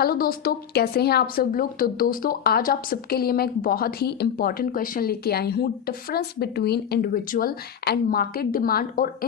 Hello दोस्तों, कैसे हैं आप सब लोग। तो दोस्तों आज आप सबके लिए मैं एक बहुत ही इंपॉर्टेंट क्वेश्चन लेके आई हूँ। Difference between individual and market demand, और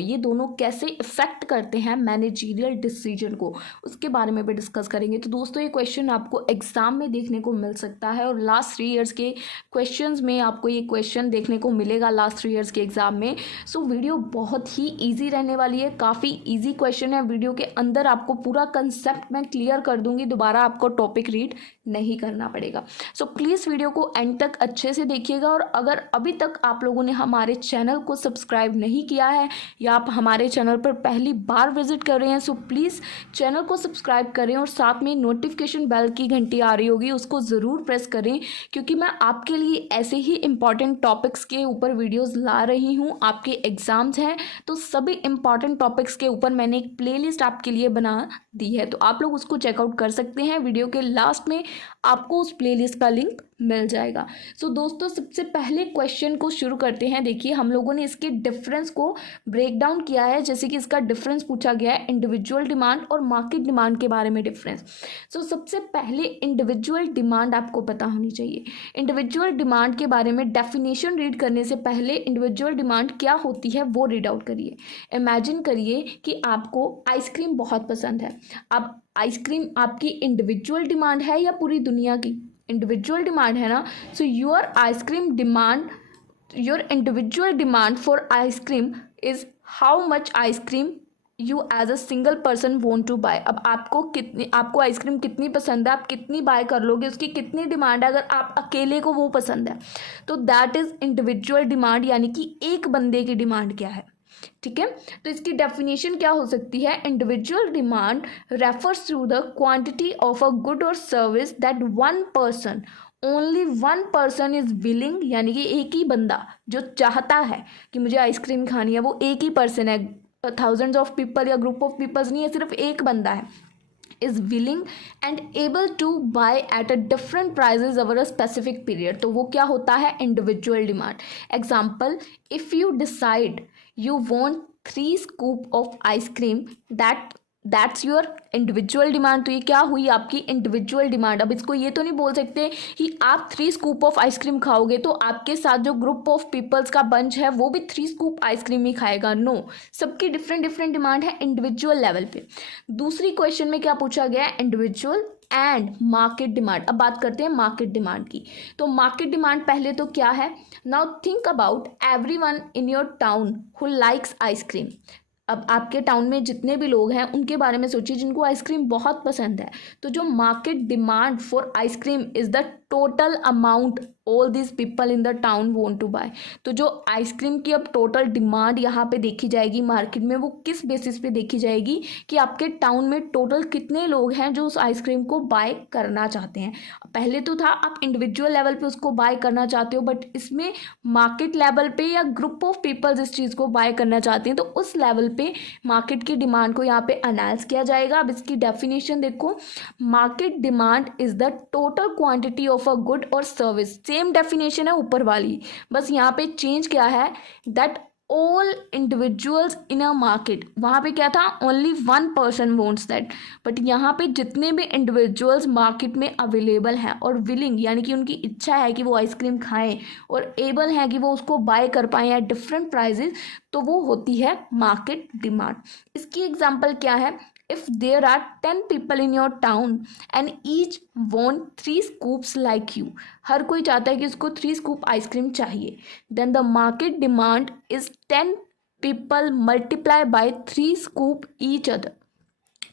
ये दोनों कैसे इफेक्ट करते हैं मैनेजरियल डिसीजन को, उसके बारे में भी डिस्कस करेंगे। तो दोस्तों ये क्वेश्चन आपको एग्जाम में देखने को मिल सकता है और लास्ट 3 ईयर्स के क्वेश्चन में आपको ये क्वेश्चन देखने को मिलेगा लास्ट 3 ईयर्स के एग्जाम में। सो वीडियो बहुत ही ईजी रहने वाली है, काफ़ी ईजी क्वेश्चन है। वीडियो के अंदर आपको पूरा कंसेप्ट मैं क्लियर कर दूंगी, दोबारा आपको टॉपिक रीड नहीं करना पड़ेगा। सो प्लीज़ वीडियो को एंड तक अच्छे से देखिएगा। और अगर अभी तक आप लोगों ने हमारे चैनल को सब्सक्राइब नहीं किया है या आप हमारे चैनल पर पहली बार विजिट कर रहे हैं, सो प्लीज़ चैनल को सब्सक्राइब करें और साथ में नोटिफिकेशन बेल की घंटी आ रही होगी उसको ज़रूर प्रेस करें, क्योंकि मैं आपके लिए ऐसे ही इंपॉर्टेंट टॉपिक्स के ऊपर वीडियोज़ ला रही हूँ। आपके एग्ज़ाम्स हैं तो सभी इंपॉर्टेंट टॉपिक्स के ऊपर मैंने एक प्लेलिस्ट आपके लिए बना दी है, तो आप लोग उसको चेकआउट कर सकते हैं। वीडियो के लास्ट में आपको उस प्लेलिस्ट का लिंक मिल जाएगा। सो दोस्तों सबसे पहले क्वेश्चन को शुरू करते हैं। देखिए हम लोगों ने इसके डिफरेंस को ब्रेक डाउन किया है, जैसे कि इसका डिफरेंस पूछा गया है इंडिविजुअल डिमांड और मार्केट डिमांड के बारे में डिफरेंस। सो सबसे पहले इंडिविजुअल डिमांड आपको पता होनी चाहिए। इंडिविजुअल डिमांड के बारे में डेफिनेशन रीड करने से पहले इंडिविजुअल डिमांड क्या होती है वो रीड आउट करिए। इमेजिन करिए कि आपको आइसक्रीम बहुत पसंद है। अब आइसक्रीम आपकी इंडिविजुअल डिमांड है या पूरी दुनिया की? इंडिविजुअल डिमांड है ना। So your individual demand for ice cream is how much ice cream you as a single person want to buy. अब आपको आइसक्रीम कितनी पसंद है, आप कितनी बाय कर लोगे, उसकी कितनी डिमांड है अगर आप अकेले को वो पसंद है। तो दैट इज इंडिविजुअल डिमांड, यानी कि एक बंदे की डिमांड क्या है। ठीक है, तो इसकी डेफिनेशन क्या हो सकती है? Individual demand refers to the quantity of a good और service that only one person is willing, यानी कि एक ही बंदा जो चाहता है कि मुझे आइसक्रीम खानी है, वो एक ही पर्सन है, थाउजेंड्स ऑफ पीपल या ग्रुप ऑफ पीपल्स नहीं है, सिर्फ एक बंदा है, is willing and able to buy at a different prices over a specific period. तो वो क्या होता है? Individual demand. Example, if you decide you want 3 scoop of ice cream, that's your individual demand. तो ये क्या हुई? आपकी इंडिविजुअल डिमांड। अब इसको ये तो नहीं बोल सकते कि आप 3 स्कूप ऑफ आइसक्रीम खाओगे तो आपके साथ जो ग्रुप ऑफ पीपल्स का बंच है वो भी 3 स्कूप आइसक्रीम ही खाएगा। नो, सबकी डिफरेंट डिफरेंट डिमांड है इंडिविजुअल लेवल पे। दूसरी क्वेश्चन में क्या पूछा गया है? Individual and market demand. अब बात करते हैं मार्केट डिमांड की। तो मार्केट डिमांड पहले तो क्या है? Now think about everyone in your town who likes ice cream. अब आपके टाउन में जितने भी लोग हैं उनके बारे में सोचिए जिनको आइसक्रीम बहुत पसंद है। तो जो market demand for ice cream is the total amount all this people in the town want to buy. तो जो आइसक्रीम की अब टोटल डिमांड यहाँ पे देखी जाएगी मार्केट में, वो किस बेसिस पे देखी जाएगी कि आपके टाउन में टोटल कितने लोग हैं जो उस आइसक्रीम को बाय करना चाहते हैं। पहले तो था आप इंडिविजुअल लेवल पे उसको बाय करना चाहते हो, बट इसमें मार्केट लेवल पे या ग्रुप ऑफ पीपल्स इस चीज़ को बाय करना चाहते हैं, तो उस लेवल पे मार्केट की डिमांड को यहाँ पे एनालाइज किया जाएगा। अब इसकी डेफिनेशन देखो, market demand is the total quantity of a good और सर्विस। सेम डेफिनेशन है ऊपर वाली, बस यहाँ पे चेंज क्या है? That all individuals in a market. वहाँ पे क्या था? Only one person wants that, but यहाँ पे जितने भी इंडिविजुअल्स मार्केट में अवेलेबल हैं और विलिंग, यानी कि उनकी इच्छा है कि वो आइसक्रीम खाएं और एबल है कि वो उसको बाय कर पाएँ एट डिफरेंट प्राइजेस, तो वो होती है मार्केट डिमांड। इसकी एग्जाम्पल क्या है? If there are 10 people in your town and each want 3 scoops like you, हर कोई चाहता है कि उसको 3 स्कूप आइसक्रीम चाहिए, then the market demand is 10 people multiply by 3 scoop each other।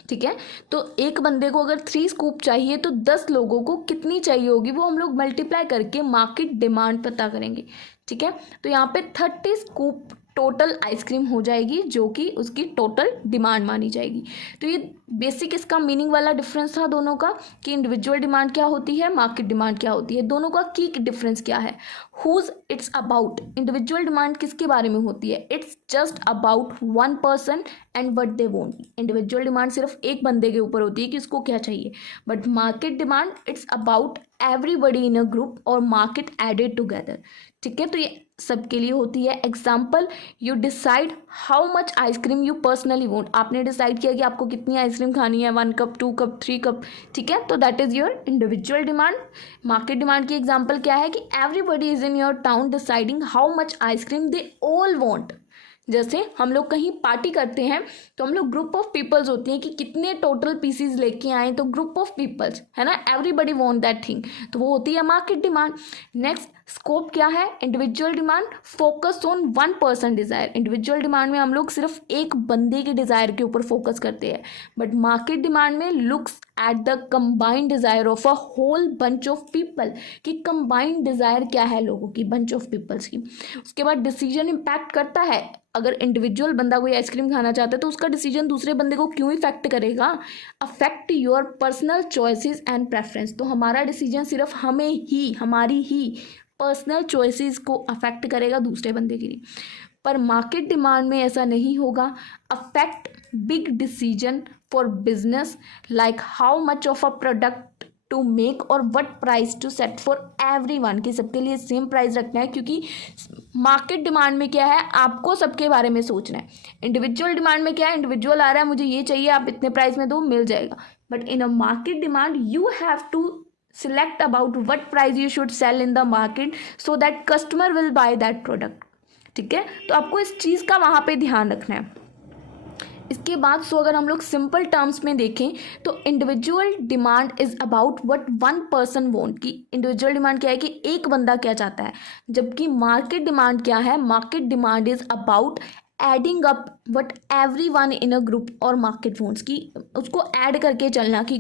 ठीक है, तो एक बंदे को अगर 3 स्कूप चाहिए तो 10 लोगों को कितनी चाहिए होगी वो हम लोग मल्टीप्लाई करके मार्केट डिमांड पता करेंगे। ठीक है, तो यहाँ पे 30 स्कूप टोटल आइसक्रीम हो जाएगी जो कि उसकी टोटल डिमांड मानी जाएगी। तो ये बेसिक इसका मीनिंग वाला डिफरेंस था दोनों का, कि इंडिविजुअल डिमांड क्या होती है, मार्केट डिमांड क्या होती है। दोनों का की डिफरेंस क्या है? Whose it's about. Individual demand किसके बारे में होती है? It's just about one person and what they want. Individual demand सिर्फ एक बंदे के ऊपर होती है कि उसको क्या चाहिए, but market demand it's about everybody in a group और मार्केट एडेड टुगेदर। ठीक है, तो ये सबके लिए होती है। Example, you decide how much ice cream you personally want, आपने डिसाइड किया कि आपको कितनी आइसक्रीम खानी है, 1 कप, 2 कप, 3 कप, ठीक है, तो that is your individual demand. Market demand की एग्जाम्पल क्या है कि everybody is in your town deciding how much ice cream they all want. जैसे हम लोग कहीं पार्टी करते हैं तो हम लोग ग्रुप ऑफ पीपल्स होती हैं कि कितने टोटल पीसीज लेके आए, तो ग्रुप ऑफ पीपल्स है ना, एवरीबडी वांट दैट थिंग, तो वो होती है मार्केट डिमांड। नेक्स्ट स्कोप क्या है, individual demand, focus on 1 person desire. Individual demand में हम लोग सिर्फ एक बंदे के डिज़ायर के ऊपर फोकस करते हैं, बट मार्केट डिमांड में looks at the combined desire of a whole bunch of people, कि कंबाइंड डिज़ायर क्या है लोगों की, बंच ऑफ पीपल्स की। उसके बाद डिसीजन इम्पैक्ट करता है, अगर इंडिविजुअल बंदा कोई आइसक्रीम खाना चाहता है तो उसका डिसीजन दूसरे बंदे को क्यों इफेक्ट करेगा, affect your personal choices and preference, तो हमारा डिसीजन सिर्फ हमें ही, हमारी ही पर्सनल चॉइसेस को अफेक्ट करेगा, दूसरे बंदे की नहीं। पर मार्केट डिमांड में ऐसा नहीं होगा, affect big decision for business like how much of a product to make और what price to set for everyone, कि सबके लिए सेम प्राइस रखना है, क्योंकि मार्केट डिमांड में क्या है, आपको सबके बारे में सोचना है। इंडिविजुअल डिमांड में क्या है, इंडिविजुअल आ रहा है मुझे ये चाहिए, आप इतने प्राइस में दो, मिल जाएगा, but in a market demand you have to select about what price you should sell in the market so that customer will buy that product, ठीक है, तो आपको इस चीज़ का वहाँ पे ध्यान रखना है। इसके बाद अगर हम लोग सिंपल टर्म्स में देखें तो individual demand is about what 1 person want, कि इंडिविजुअल डिमांड क्या है कि एक बंदा क्या चाहता है, जबकि मार्केट डिमांड क्या है, market demand is about adding up what every one in a group और मार्केट वॉन्ट्स, की उसको ऐड करके चलना, कि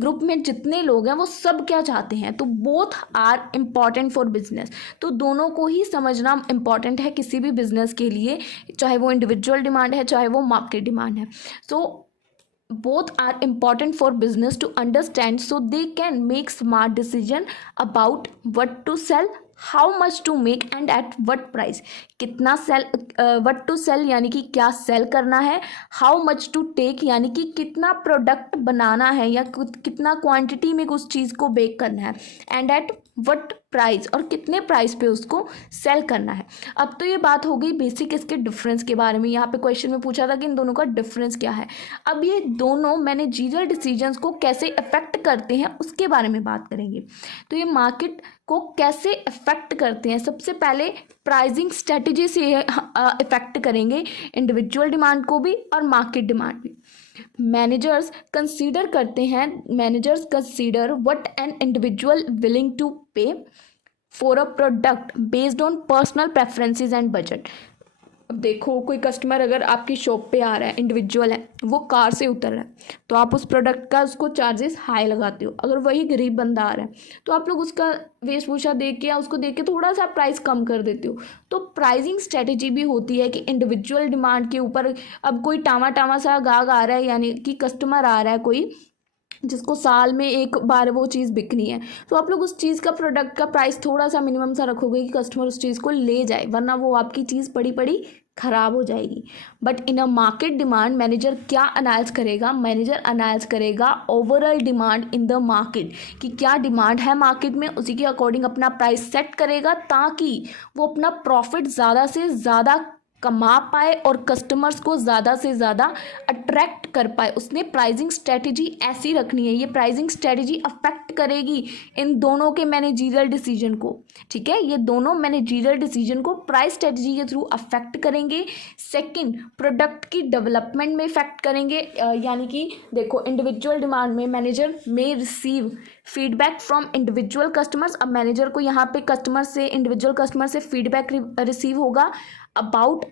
ग्रुप में जितने लोग हैं वो सब क्या चाहते हैं, तो both are important for business, तो दोनों को ही समझना इम्पॉर्टेंट है किसी भी बिजनेस के लिए, चाहे वो इंडिविजुअल डिमांड है चाहे वो मार्केट डिमांड है। सो both are important for business to understand so they can make smart decision about what to sell, how much to make and at what price, कितना सेल, what to sell यानी कि क्या cell करना है, how much to take यानी कि कितना product बनाना है या कितना क्वांटिटी में उस चीज़ को बेक करना है, एंड एट वट प्राइस और कितने प्राइस पे उसको सेल करना है। अब तो ये बात हो गई बेसिक इसके डिफरेंस के बारे में, यहाँ पे क्वेश्चन में पूछा था कि इन दोनों का डिफरेंस क्या है। अब ये दोनों मैनेजरियल डिसीजंस को कैसे अफेक्ट करते हैं उसके बारे में बात करेंगे। तो ये मार्केट को कैसे अफेक्ट करते हैं, सबसे पहले प्राइसिंग स्ट्रेटजी से इफेक्ट करेंगे, इंडिविजुअल डिमांड को भी और मार्केट डिमांड भी। मैनेजर्स कंसीडर करते हैं, managers consider what an individual willing to pay for a product based on personal preferences and budget. अब देखो कोई कस्टमर अगर आपकी शॉप पे आ रहा है, इंडिविजुअल है, वो कार से उतर रहा है, तो आप उस प्रोडक्ट का उसको चार्जेस हाई लगाते हो। अगर वही गरीब बंदा आ रहा है तो आप लोग उसका वेशभूषा देख के या उसको देख के थोड़ा सा प्राइस कम कर देते हो। तो प्राइसिंग स्ट्रेटेजी भी होती है कि इंडिविजुअल डिमांड के ऊपर, अब कोई टामा सा गाहक आ रहा है यानी कि कस्टमर आ रहा है कोई जिसको साल में एक बार वो चीज़ बिकनी है, तो आप लोग उस चीज़ का प्रोडक्ट का प्राइस थोड़ा सा मिनिमम सा रखोगे कि कस्टमर उस चीज़ को ले जाए, वरना वो आपकी चीज़ पड़ी ख़राब हो जाएगी। But in a market demand manager क्या एनालाइज करेगा, मैनेजर एनालाइज करेगा overall demand in the market, कि क्या डिमांड है मार्केट में, उसी के अकॉर्डिंग अपना प्राइस सेट करेगा ताकि वो अपना प्रॉफिट ज़्यादा से ज़्यादा कमा पाए और कस्टमर्स को ज़्यादा से ज़्यादा अट्रैक्ट कर पाए। उसने प्राइसिंग स्ट्रेटजी ऐसी रखनी है, ये प्राइसिंग स्ट्रेटजी अफेक्ट करेगी इन दोनों के मैनेजरियल डिसीजन को, ठीक है, ये दोनों मैनेजरियल डिसीजन को प्राइस स्ट्रेटजी के थ्रू अफेक्ट करेंगे। सेकंड, प्रोडक्ट की डेवलपमेंट में इफेक्ट करेंगे, यानी कि देखो इंडिविजुअल डिमांड में मैनेजर में receive feedback from individual customers. अब मैनेजर को यहाँ पे कस्टमर से, इंडिविजुअल कस्टमर से फीडबैक रिसीव होगा अबाउट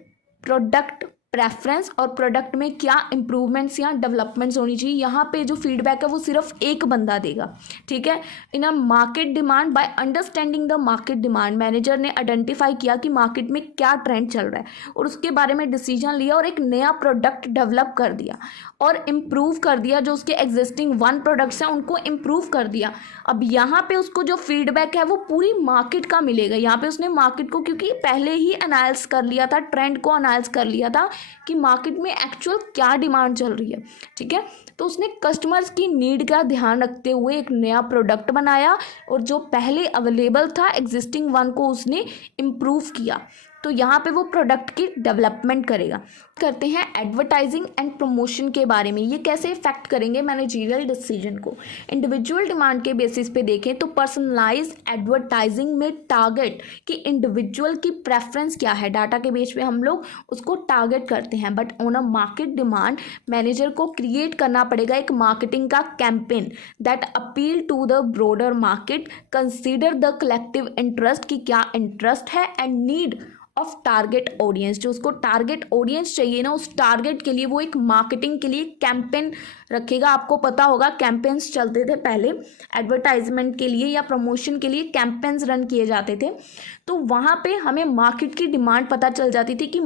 प्रोडक्ट प्रेफरेंस और प्रोडक्ट में क्या इंप्रूवमेंट्स या डेवलपमेंट्स होनी चाहिए। यहाँ पे जो फीडबैक है वो सिर्फ एक बंदा देगा, ठीक है। In a market demand, by understanding the market demand, manager ने आइडेंटिफाई किया कि मार्केट में क्या ट्रेंड चल रहा है और उसके बारे में डिसीजन लिया और एक नया प्रोडक्ट डेवलप कर दिया और इम्प्रूव कर दिया। जो उसके एग्जिस्टिंग 1 प्रोडक्ट्स हैं उनको इम्प्रूव कर दिया। अब यहाँ पे उसको जो फीडबैक है वो पूरी मार्केट का मिलेगा। यहाँ पे उसने मार्केट को क्योंकि पहले ही एनालाइज कर लिया था, ट्रेंड को एनालाइज कर लिया था कि मार्केट में एक्चुअल क्या डिमांड चल रही है, ठीक है। तो उसने कस्टमर्स की नीड का ध्यान रखते हुए एक नया प्रोडक्ट बनाया और जो पहले अवेलेबल था एग्जिस्टिंग वन को उसने इम्प्रूव किया। तो यहाँ पे वो प्रोडक्ट की डेवलपमेंट करेगा। करते हैं एडवर्टाइजिंग एंड प्रमोशन के बारे में, ये कैसे इफेक्ट करेंगे मैनेजरियल डिसीजन को। इंडिविजुअल डिमांड के बेसिस पे देखें तो पर्सनलाइज एडवर्टाइजिंग में टारगेट कि इंडिविजुअल की प्रेफरेंस क्या है, डाटा के बेस पे हम लोग उसको टारगेट करते हैं। But on a market demand manager को क्रिएट करना पड़ेगा एक मार्केटिंग का campaign that appeal to the broader market, consider the collective interest कि क्या इंटरेस्ट है and need of target audience, जो उसको टारगेट ऑडियंस चाहिए ना, उस टारगेट के लिए वो एक मार्केटिंग के लिए कैंपेन रखेगा। आपको पता होगा कैंपेन्स चलते थे पहले एडवर्टाइजमेंट के लिए या प्रमोशन के लिए कैंपेन्स रन किए जाते थे। तो वहाँ पे हमें मार्केट की डिमांड पता चल जाती थी कि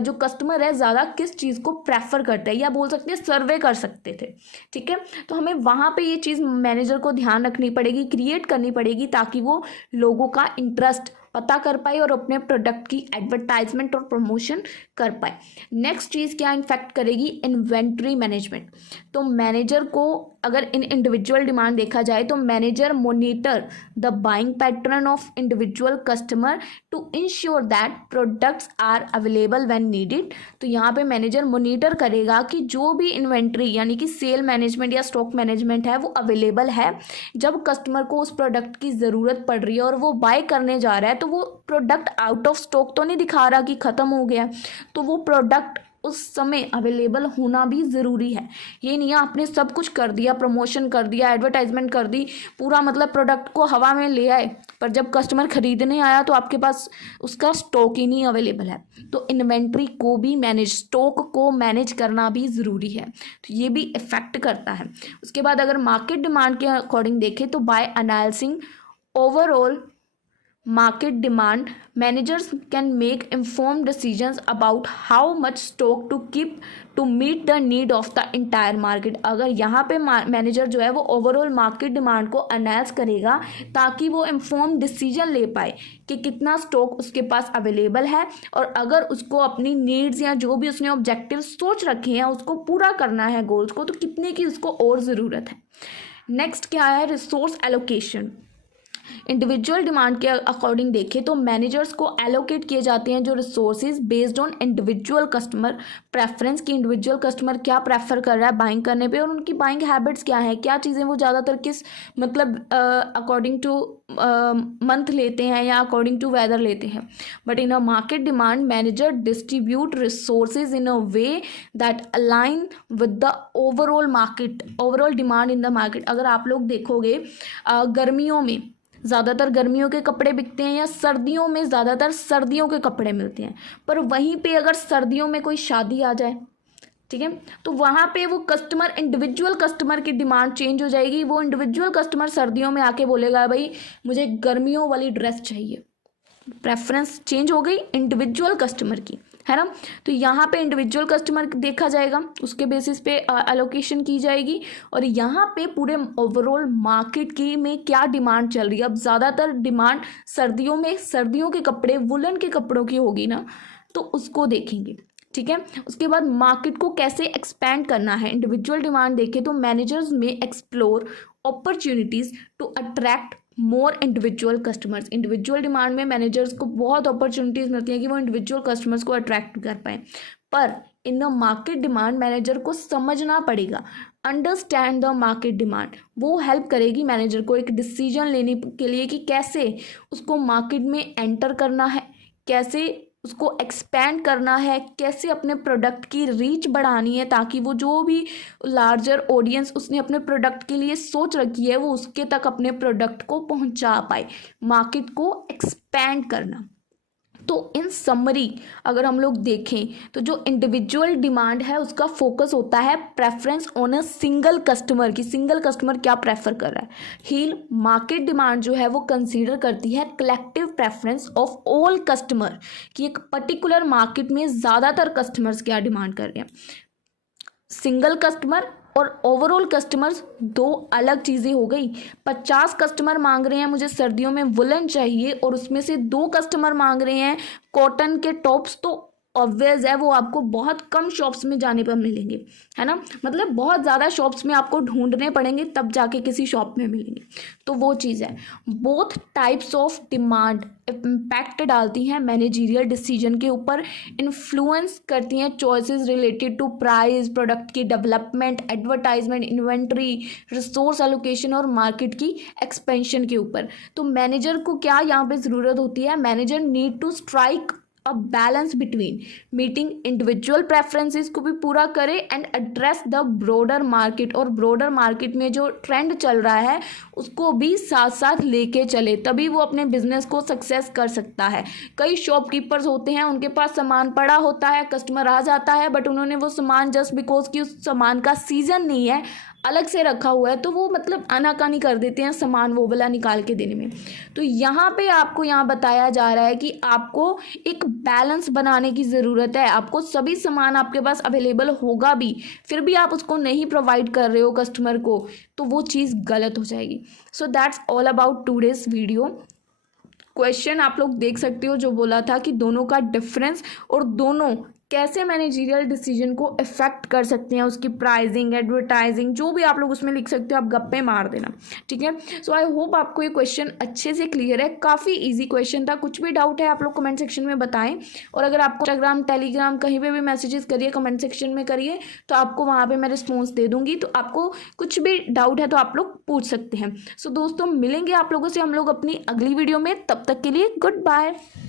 जो कस्टमर है ज़्यादा किस चीज़ को प्रेफर करता है, या बोल सकते हैं सर्वे कर सकते थे, ठीक है। तो हमें वहाँ पे ये चीज़ मैनेजर को ध्यान रखनी पड़ेगी, क्रिएट करनी पड़ेगी ताकि वो लोगों का इंटरेस्ट पता कर पाए और अपने प्रोडक्ट की एडवर्टाइजमेंट और प्रमोशन कर पाए। नेक्स्ट चीज़ क्या इन्फेक्ट करेगी, इन्वेंट्री मैनेजमेंट। तो मैनेजर को अगर इन इंडिविजुअल डिमांड देखा जाए तो manager monitor the buying pattern of individual customer to ensure that products are available when needed. तो यहाँ पे मैनेजर मोनिटर करेगा कि जो भी इन्वेंट्री यानी कि सेल मैनेजमेंट या स्टॉक मैनेजमेंट है वो अवेलेबल है, जब कस्टमर को उस प्रोडक्ट की ज़रूरत पड़ रही है और वो बाय करने जा रहा है तो वो प्रोडक्ट आउट ऑफ स्टॉक तो नहीं दिखा रहा कि ख़त्म हो गया, तो वो प्रोडक्ट उस समय अवेलेबल होना भी ज़रूरी है। ये नहीं है आपने सब कुछ कर दिया, प्रमोशन कर दिया, एडवर्टाइजमेंट कर दी, पूरा मतलब प्रोडक्ट को हवा में ले आए, पर जब कस्टमर खरीदने आया तो आपके पास उसका स्टॉक ही नहीं अवेलेबल है। तो इन्वेंट्री को भी मैनेज, स्टॉक को मैनेज करना भी ज़रूरी है, तो ये भी इफेक्ट करता है। उसके बाद अगर मार्केट डिमांड के अकॉर्डिंग देखें तो by analysing overall market demand, managers can make informed decisions about how much stock to keep to meet the need of the entire market। अगर यहाँ पे मैनेजर जो है वो ओवरऑल मार्केट डिमांड को एनालाइज करेगा ताकि वो इन्फॉर्म डिसीजन ले पाए कि कितना स्टॉक उसके पास अवेलेबल है, और अगर उसको अपनी नीड्स या जो भी उसने ऑब्जेक्टिव सोच रखे हैं उसको पूरा करना है गोल्स को, तो कितने की उसको और ज़रूरत है। नेक्स्ट क्या है, रिसोर्स एलोकेशन। इंडिविजुअल डिमांड के अकॉर्डिंग देखें तो मैनेजर्स को एलोकेट किए जाते हैं जो resources based on individual customer preference, कि इंडिविजुअल कस्टमर क्या प्रेफर कर रहा है बाइंग करने पे और उनकी बाइंग हैबिट्स क्या है, क्या चीज़ें वो ज़्यादातर किस मतलब अकॉर्डिंग टू मंथ लेते हैं या अकॉर्डिंग टू वेदर लेते हैं। But in a market demand manager distribute resources in a way that align with the overall demand in the market. अगर आप लोग देखोगे गर्मियों में ज़्यादातर गर्मियों के कपड़े बिकते हैं या सर्दियों में ज़्यादातर सर्दियों के कपड़े मिलते हैं, पर वहीं पे अगर सर्दियों में कोई शादी आ जाए, ठीक है, तो वहाँ पे वो कस्टमर, इंडिविजुअल कस्टमर की डिमांड चेंज हो जाएगी। वो इंडिविजुअल कस्टमर सर्दियों में आके बोलेगा भाई मुझे गर्मियों वाली ड्रेस चाहिए, प्रेफरेंस चेंज हो गई इंडिविजुअल कस्टमर की, है ना। तो यहाँ पे इंडिविजुअल कस्टमर देखा जाएगा, उसके बेसिस पे एलोकेशन की जाएगी, और यहाँ पे पूरे ओवरऑल मार्केट की में क्या डिमांड चल रही है। अब ज़्यादातर डिमांड सर्दियों में, सर्दियों के कपड़े वुलन के कपड़ों की होगी ना, तो उसको देखेंगे, ठीक है। उसके बाद मार्केट को कैसे एक्सपैंड करना है, इंडिविजुअल डिमांड देखें तो मैनेजर्स में explore opportunities to attract more individual customers. Individual demand में मैनेजर्स को बहुत अपॉर्चुनिटीज़ मिलती हैं कि वो इंडिविजुअल कस्टमर्स को अट्रैक्ट कर पाएँ, पर in the market demand manager को समझना पड़ेगा, अंडरस्टैंड द मार्केट डिमांड। वो हेल्प करेगी मैनेजर को एक डिसीजन लेने के लिए कि कैसे उसको मार्केट में एंटर करना है, कैसे उसको एक्सपैंड करना है, कैसे अपने प्रोडक्ट की रीच बढ़ानी है ताकि वो जो भी लार्जर ऑडियंस उसने अपने प्रोडक्ट के लिए सोच रखी है वो उसके तक अपने प्रोडक्ट को पहुंचा पाए, मार्केट को एक्सपैंड करना। तो इन समरी अगर हम लोग देखें तो जो इंडिविजुअल डिमांड है उसका फोकस होता है preference on a single customer की, सिंगल कस्टमर क्या प्रेफर कर रहा है। हील मार्केट डिमांड जो है वो कंसीडर करती है collective preference of all customer, कि एक पर्टिकुलर मार्केट में ज़्यादातर कस्टमर्स क्या डिमांड कर रहे हैं। सिंगल कस्टमर और ओवरऑल कस्टमर्स दो अलग चीज़ें हो गई। 50 कस्टमर मांग रहे हैं मुझे सर्दियों में वुलन चाहिए और उसमें से 2 कस्टमर मांग रहे हैं कॉटन के टॉप्स, तो ऑब्वियस है वो आपको बहुत कम शॉप्स में जाने पर मिलेंगे, है ना, मतलब बहुत ज़्यादा शॉप्स में आपको ढूंढने पड़ेंगे तब जाके किसी शॉप में मिलेंगे। तो वो चीज़ है। Both types of demand impact डालती हैं मैनेजरियल डिसीजन के ऊपर, इन्फ्लुएंस करती हैं choices related to price, product की development, advertisement, inventory, resource allocation और मार्केट की एक्सपेंशन के ऊपर। तो मैनेजर को क्या यहाँ पे ज़रूरत होती है, manager need to strike a balance between meeting individual preferences को भी पूरा करे and address the broader market, और ब्रॉडर मार्केट में जो ट्रेंड चल रहा है उसको भी साथ साथ लेके चले, तभी वो अपने बिजनेस को सक्सेस कर सकता है। कई शॉपकीपर्स होते हैं, उनके पास सामान पड़ा होता है, कस्टमर आ जाता है, बट उन्होंने वो सामान जस्ट बिकॉज कि उस सामान का सीजन नहीं है अलग से रखा हुआ है, तो वो मतलब आनाकानी कर देते हैं सामान वो वाला निकाल के देने में। तो यहाँ पे आपको यहाँ बताया जा रहा है कि आपको एक बैलेंस बनाने की ज़रूरत है। आपको सभी सामान आपके पास अवेलेबल होगा भी, फिर भी आप उसको नहीं प्रोवाइड कर रहे हो कस्टमर को, तो वो चीज़ गलत हो जाएगी। So that's all about today's video. Question आप लोग देख सकते हो जो बोला था कि दोनों का डिफरेंस और दोनों कैसे मैनेजरियल डिसीजन को इफेक्ट कर सकते हैं, उसकी प्राइसिंग, एडवर्टाइजिंग, जो भी आप लोग उसमें लिख सकते हो, आप गप्पे मार देना, ठीक है। सो आई होप आपको ये क्वेश्चन अच्छे से क्लियर है। काफ़ी इजी क्वेश्चन था, कुछ भी डाउट है आप लोग कमेंट सेक्शन में बताएं, और अगर आपको इंस्टाग्राम, टेलीग्राम कहीं पे भी मैसेजेस करिए, कमेंट सेक्शन में करिए, तो आपको वहाँ पर मैं रिस्पॉन्स दे दूँगी। तो आपको कुछ भी डाउट है तो आप लोग पूछ सकते हैं। सो दोस्तों मिलेंगे आप लोगों से हम लोग अपनी अगली वीडियो में, तब तक के लिए गुड बाय।